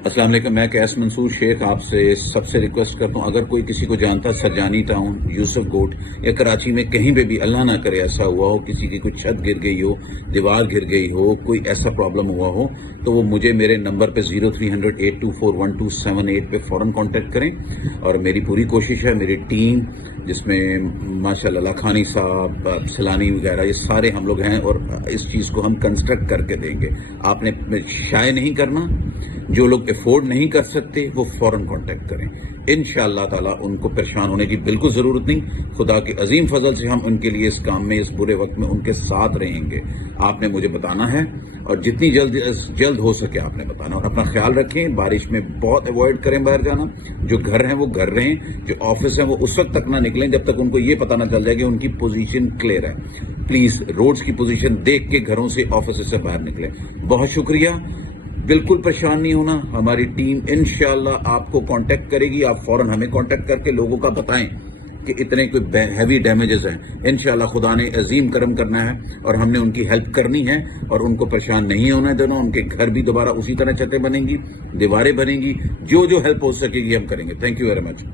السلام علیکم، میں قیس منصور شیخ آپ سے سب سے ریکویسٹ کرتا ہوں، اگر کوئی کسی کو جانتا سرجانی ٹاؤن، یوسف گوٹ یا کراچی میں کہیں پہ بھی اللہ نہ کرے ایسا ہوا ہو، کسی کی کوئی چھت گر گئی ہو، دیوار گر گئی ہو، کوئی ایسا پرابلم ہوا ہو، تو وہ مجھے میرے نمبر پہ 0300-824-1278 پہ فوراً کانٹیکٹ کریں. اور میری پوری کوشش ہے، میری ٹیم جس میں ماشاء اللہ خانی صاحب، سلانی وغیرہ، یہ سارے ہم لوگ ہیں، اور اس چیز کو ہم کنسٹرکٹ کر کے دیں گے. آپ نے شائع نہیں کرنا. جو لوگ افورڈ نہیں کر سکتے وہ فوراً کانٹیکٹ کریں. انشاءاللہ تعالیٰ ان کو پریشان ہونے کی بالکل ضرورت نہیں. خدا کے عظیم فضل سے ہم ان کے لیے اس کام میں، اس برے وقت میں ان کے ساتھ رہیں گے. آپ نے مجھے بتانا ہے، اور جتنی جلد ہو سکے آپ نے بتانا. اور اپنا خیال رکھیں، بارش میں بہت اوائڈ کریں باہر جانا. جو گھر ہیں وہ گھر رہیں، جو آفس ہیں وہ اس وقت تک نہ نکلیں جب تک ان کو یہ پتہ نہ چل جائے کہ ان کی پوزیشن کلیئر ہے. پلیز روڈز کی پوزیشن دیکھ کے گھروں سے، آفس سے باہر نکلیں. بہت شکریہ. بالکل پریشان نہیں ہونا، ہماری ٹیم انشاءاللہ آپ کو کانٹیکٹ کرے گی. آپ فوراً ہمیں کانٹیکٹ کر کے لوگوں کا بتائیں کہ اتنے کوئی ہیوی ڈیمیجز ہیں. انشاءاللہ خدا نے عظیم کرم کرنا ہے، اور ہم نے ان کی ہیلپ کرنی ہے، اور ان کو پریشان نہیں ہونا دینا. ان کے گھر بھی دوبارہ اسی طرح چھتیں بنیں گی، دیواریں بنیں گی. جو ہیلپ ہو سکے گی ہم کریں گے. Thank you very much.